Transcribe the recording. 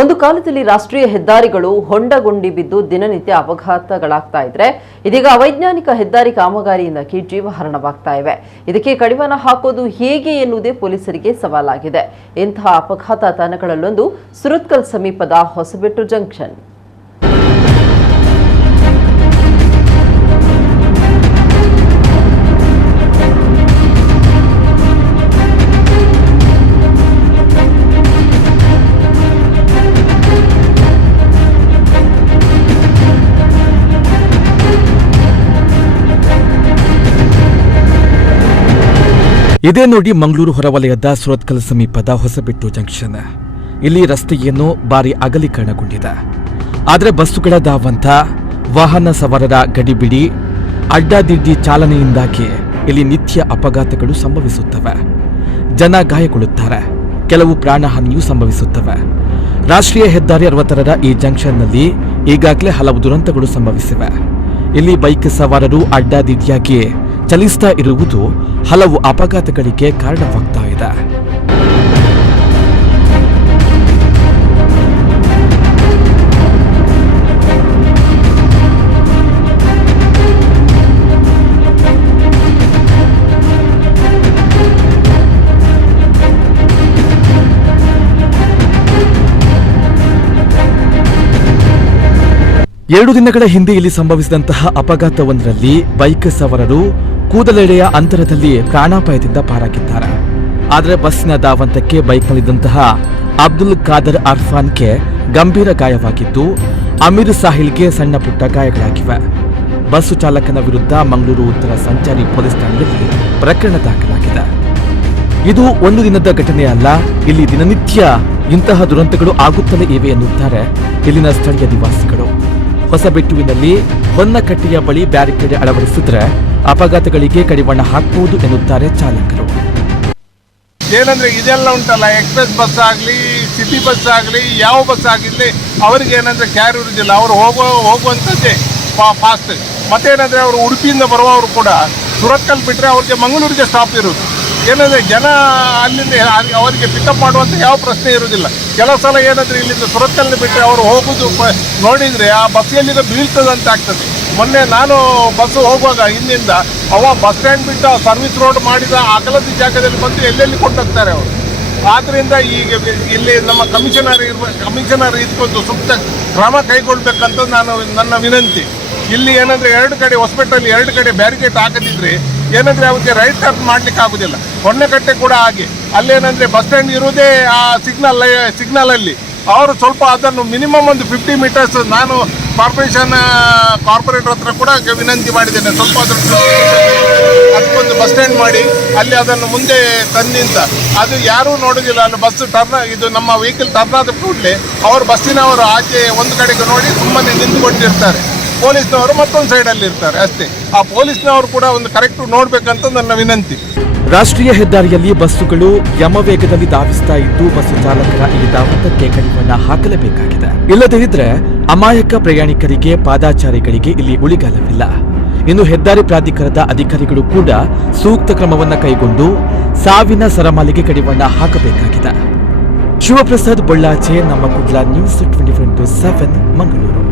ಒಂದು ಕಾಲದಲ್ಲಿ ರಾಷ್ಟ್ರೀಯ ಹೆದ್ದಾರಿಗಳು ಹೊಂಡಗೊಂಡಿ ಬಿದ್ದು ದಿನನಿತ್ಯ ಅಪಘಾತಗಳಾಗ್ತಾ ಇದ್ರೆ ಇದೀಗ ಅವೈಜ್ಞಾನಿಕ ಹೆದ್ದಾರಿ ಕಾಮಗಾರಿಯಿಂದಾಗಿ ಜೀವಹರಣವಾಗ್ತಾ ಇವೆ. ಇದಕ್ಕೆ ಕಡಿವಾಣ ಹಾಕೋದು ಹೇಗೆ ಎನ್ನುವುದೇ ಪೊಲೀಸರಿಗೆ ಸವಾಲಾಗಿದೆ. ಇಂತಹ ಅಪಘಾತ ತಾಣಗಳಲ್ಲೊಂದು ಸುರತ್ಕಲ್ ಸಮೀಪದ ಹೊಸಬೆಟ್ಟು ಜಂಕ್ಷನ್. ಇದೇ ನೋಡಿ ಮಂಗಳೂರು ಹೊರವಲಯದ ಸುರತ್ಕಲ್ ಸಮೀಪದ ಹೊಸಬೆಟ್ಟು ಜಂಕ್ಷನ್. ಇಲ್ಲಿ ರಸ್ತೆಯನ್ನು ಬಾರಿ ಅಗಲೀಕರಣಗೊಂಡಿದೆ. ಆದರೆ ಬಸ್ಸುಗಳ ಧಾವಂತ, ವಾಹನ ಸವಾರರ ಗಡಿಬಿಡಿ, ಅಡ್ಡಾದಿಡ್ಡಿ ಚಾಲನೆಯಿಂದಾಗಿ ಇಲ್ಲಿ ನಿತ್ಯ ಅಪಘಾತಗಳು ಸಂಭವಿಸುತ್ತವೆ. ಜನ ಗಾಯಗೊಳ್ಳುತ್ತಾರೆ, ಕೆಲವು ಪ್ರಾಣಹಾನಿಯೂ ಸಂಭವಿಸುತ್ತವೆ. ರಾಷ್ಟ್ರೀಯ ಹೆದ್ದಾರಿ 60ರ ಈ ಜಂಕ್ಷನ್ನಲ್ಲಿ ಈಗಾಗಲೇ ಹಲವು ದುರಂತಗಳು ಸಂಭವಿಸಿವೆ. ಇಲ್ಲಿ ಬೈಕ್ ಸವಾರರು ಅಡ್ಡಾದಿಡ್ಡಿಯಾಗಿ ಚಲಿಸ್ತಾ ಇರುವುದು ಹಲವು ಅಪಘಾತಗಳಿಗೆ ಕಾರಣವಾಗ್ತಾ ಇದೆ. ಎರಡು ದಿನಗಳ ಹಿಂದೆ ಇಲ್ಲಿ ಸಂಭವಿಸಿದಂತಹ ಅಪಘಾತವೊಂದರಲ್ಲಿ ಬೈಕ್ ಸವಾರರು ಕೂದಲೆಳೆಯ ಅಂತರದಲ್ಲಿ ಪ್ರಾಣಾಪಾಯದಿಂದ ಪಾರಾಗಿದ್ದಾರೆ. ಆದರೆ ಬಸ್ಸಿನ ಧಾವಂತಕ್ಕೆ ಬೈಕ್ನಲ್ಲಿದ್ದಂತಹ ಅಬ್ದುಲ್ ಖಾದರ್ ಅರ್ಫಾನ್ಗೆ ಗಂಭೀರ ಗಾಯವಾಗಿದ್ದು, ಅಮೀರ್ ಸಾಹಿಲ್ಗೆ ಸಣ್ಣ ಪುಟ್ಟ ಗಾಯಗಳಾಗಿವೆ. ಬಸ್ಸು ಚಾಲಕನ ವಿರುದ್ಧ ಮಂಗಳೂರು ಉತ್ತರ ಸಂಚಾರಿ ಪೊಲೀಸ್ ಠಾಣೆಯಲ್ಲಿ ಪ್ರಕರಣ ದಾಖಲಾಗಿದೆ. ಇದು ಒಂದು ದಿನದ ಘಟನೆ ಅಲ್ಲ, ಇಲ್ಲಿ ದಿನನಿತ್ಯ ಇಂತಹ ದುರಂತಗಳು ಆಗುತ್ತಲೇ ಇವೆ ಎನ್ನುತ್ತಾರೆ ಇಲ್ಲಿನ ಸ್ಥಳೀಯ ನಿವಾಸಿಗಳು. ಹೊಸಬೆಟ್ಟುವಿನಲ್ಲಿ ಹೊನ್ನಕಟ್ಟೆಯ ಬಳಿ ಬ್ಯಾರಿಕೇಡ್ ಅಳವಡಿಸಿದ್ರೆ ಅಪಘಾತಗಳಿಗೆ ಕಡಿವಾಣ ಹಾಕಬಹುದು ಎನ್ನುತ್ತಾರೆ ಚಾಲಕರು. ಏನಂದ್ರೆ ಇದೆಲ್ಲ ಉಂಟಲ್ಲ, ಎಕ್ಸ್ಪ್ರೆಸ್ ಬಸ್ ಆಗಲಿ, ಸಿಟಿ ಬಸ್ ಆಗಲಿ, ಯಾವ ಬಸ್ ಆಗಿರಲಿ, ಅವ್ರಿಗೆ ಏನಂದ್ರೆ ಕ್ಯಾರ್ ಇರುವುದಿಲ್ಲ. ಅವರು ಹೋಗುವಂಥದ್ದೇ ಫಾಸ್ಟ್. ಮತ್ತೇನಂದ್ರೆ ಅವರು ಉಡುಪಿಯಿಂದ ಬರುವವರು ಕೂಡ ಸುರತ್ಕಲ್ ಬಿಟ್ಟರೆ ಅವ್ರಿಗೆ ಮಂಗಳೂರಿಗೆ ಸ್ಟಾಪ್ ಇರೋದು. ಏನಂದರೆ ಜನ ಅಲ್ಲಿಂದ ಅವರಿಗೆ ಪಿಕಪ್ ಮಾಡುವಂಥ ಯಾವ ಪ್ರಶ್ನೆ ಇರೋದಿಲ್ಲ. ಕೆಲವು ಸಲ ಏನಂದರೆ ಇಲ್ಲಿಂದ ಸುರತ್ಕಲ್ನ ಬಿಟ್ಟರೆ ಅವರು ಹೋಗೋದು ನೋಡಿದರೆ ಆ ಬಸ್ ಎಲ್ಲಿಂದ ಬೀಳ್ತದಂತ ಆಗ್ತದೆ. ಮೊನ್ನೆ ನಾನು ಬಸ್ಸು ಹೋಗುವಾಗ ಹಿಂದಿಂದ ಬಸ್ ಸ್ಟ್ಯಾಂಡ್ ಬಿಟ್ಟು ಸರ್ವಿಸ್ ರೋಡ್ ಮಾಡಿದ ಅಗಲದ ಜಾಗದಲ್ಲಿ ಬಂದು ಎಲ್ಲೆಲ್ಲಿ ಕೊಂಡೋಗ್ತಾರೆ ಅವರು. ಆದ್ದರಿಂದ ಈಗ ಇಲ್ಲಿ ನಮ್ಮ ಕಮಿಷನರ್ ಇದಕ್ಕೊಂದು ಸೂಕ್ತ ಕ್ರಮ ಕೈಗೊಳ್ಳಬೇಕಂತ ನನ್ನ ವಿನಂತಿ. ಇಲ್ಲಿ ಏನಂದರೆ ಎರಡು ಕಡೆ ಹೊಸಪೇಟೆಯಲ್ಲಿ ಎರಡು ಕಡೆ ಬ್ಯಾರಿಕೇಡ್ ಹಾಕದಿದ್ರೆ ಏನಂದರೆ ಅವ್ರಿಗೆ ರೈಟ್ ಟರ್ನ್ ಮಾಡಲಿಕ್ಕೆ ಆಗೋದಿಲ್ಲ. ಹೊನ್ನಕಟ್ಟೆ ಕೂಡ ಹಾಗೆ, ಅಲ್ಲೇನಂದರೆ ಬಸ್ ಸ್ಟ್ಯಾಂಡ್ ಇರೋದೇ ಆ ಸಿಗ್ನಲಲ್ಲಿ. ಅವರು ಸ್ವಲ್ಪ ಅದನ್ನು ಮಿನಿಮಮ್ ಒಂದು 50 ಮೀಟರ್ಸ್ ನಾನು ಕಾರ್ಪೊರೇಟರ್ ಹತ್ರ ಕೂಡ ವಿನಂತಿ ಮಾಡಿದ್ದೇನೆ, ಸ್ವಲ್ಪ ಅದಕ್ಕೊಂದು ಬಸ್ ಸ್ಟ್ಯಾಂಡ್ ಮಾಡಿ ಅಲ್ಲಿ ಅದನ್ನು ಮುಂದೆ ತಂದಿಂತ. ಅದು ಯಾರೂ ನೋಡೋದಿಲ್ಲ. ಅಲ್ಲಿ ಬಸ್ ಇದು ನಮ್ಮ ವೆಹಿಕಲ್ ಟರ್ನ್ ಆದ ಕೂಡಲೇ ಅವರು ಬಸ್ಸಿನವರು ಆಚೆ ಒಂದು ಕಡೆಗೆ ನೋಡಿ ಸುಮ್ಮನೆ ನಿಂತುಕೊಂಡಿರ್ತಾರೆ. ಪೊಲೀಸ್ನವರು ಮತ್ತೊಂದು ಸೈಡಲ್ಲಿ ಇರ್ತಾರೆ ಅಷ್ಟೇ. ಆ ಪೊಲೀಸ್ನವರು ಕೂಡ ಒಂದು ಕರೆಕ್ಟ್ ನೋಡ್ಬೇಕಂತ ನನ್ನ ವಿನಂತಿ. ರಾಷ್ಟ್ರೀಯ ಹೆದ್ದಾರಿಯಲ್ಲಿ ಬಸ್ಸುಗಳು ಯಮವೇಗದಲ್ಲಿ ಧಾವಿಸ್ತಾ ಇದ್ದು ಬಸ್ಸು ಚಾಲಕರ ಈ ಧಾವಂತಕ್ಕೆ ಕಡಿವಾಣ ಹಾಕಲೇಬೇಕಾಗಿದೆ. ಇಲ್ಲದೇ ಇದ್ರೆ ಅಮಾಯಕ ಪ್ರಯಾಣಿಕರಿಗೆ, ಪಾದಾಚಾರಿಗಳಿಗೆ ಇಲ್ಲಿ ಉಳಿಗಾಲವಿಲ್ಲ. ಇನ್ನು ಹೆದ್ದಾರಿ ಪ್ರಾಧಿಕಾರದ ಅಧಿಕಾರಿಗಳು ಕೂಡ ಸೂಕ್ತ ಕ್ರಮವನ್ನ ಕೈಗೊಂಡು ಸಾವಿನ ಸರಮಾಲೆಗೆ ಕಡಿವಾಣ ಹಾಕಬೇಕಾಗಿದೆ. ಶಿವಪ್ರಸಾದ್ ಬಳ್ಳಾಚೆ, ನಮ್ಮ ಕುಡ್ಲ ನ್ಯೂಸ್ 24/7 ಮಂಗಳೂರು.